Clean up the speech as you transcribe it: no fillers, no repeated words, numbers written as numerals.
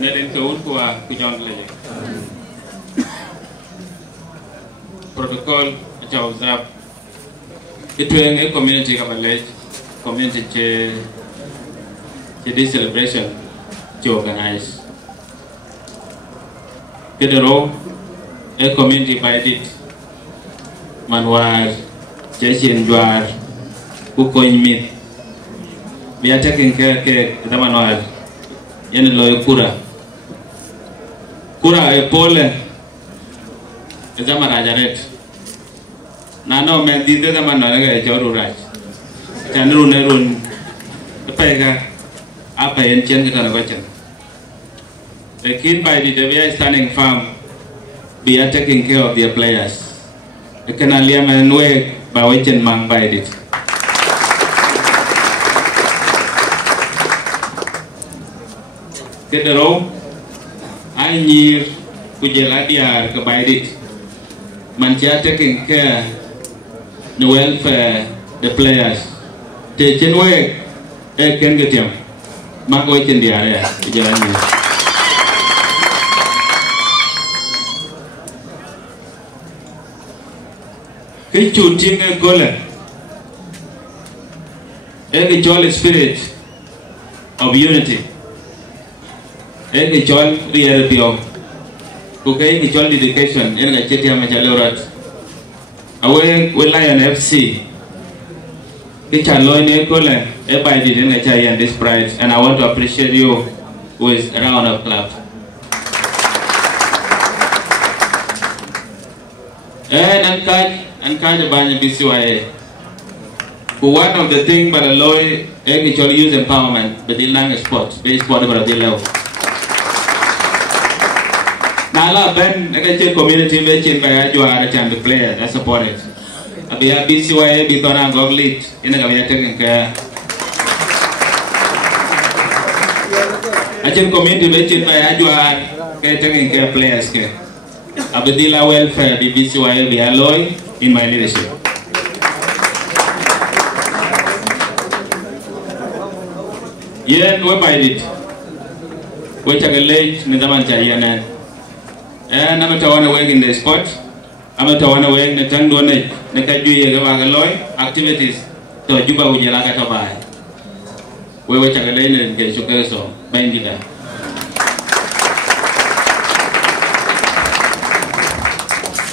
Neden kaur kuwa kujon lele. Protocol jauh zap. Itu yang community kabalej, community jadi celebration organize. Kedero community by it manwar jesien juar kukoin mit biar taking ke manwar yen loy kura pole zaman ajaret nano men di de zaman nore joru raj chanrun nerun pega apa yang chen kita nak baca. Lekin by the we are standing firm, we are taking care of their players. Kena liam anwe bawa chen mang by it. Kedero, anjir kujela dia ke by it. Mancia taking care the welfare the players. Te chen we ken ketiam. Mak we chen dia ya jalan ni. Kecu tiang gola. Eki jol spirit of unity. Eki jol reality of. Kukai eki jol dedication. Ini kat cetia macam leurat. Awe Lion FC. Kita loy ni gola. By the ini kat this prize, and I want to appreciate you with a round of applause. And kind of banyak BCYA. One of the things but a lawyer actually use empowerment, but in lang sports, based sport about the level. Nala Ben, I community matching by Ajuara and the player that support it. Abia BCYA bitona gog lead in a taking care. Achen community matching by Ajuara taking care players. Abdillah welfare di BCYA be alloy in my leadership. Yen we by it. We take a late Nidaman Chayana. And I'm tawana way in the sport. I'm tawana way in the Tangone, Nakaju Yagaloy activities to Juba Ujalaka Tabai. We were take a lane and get Shukaso, Bandida.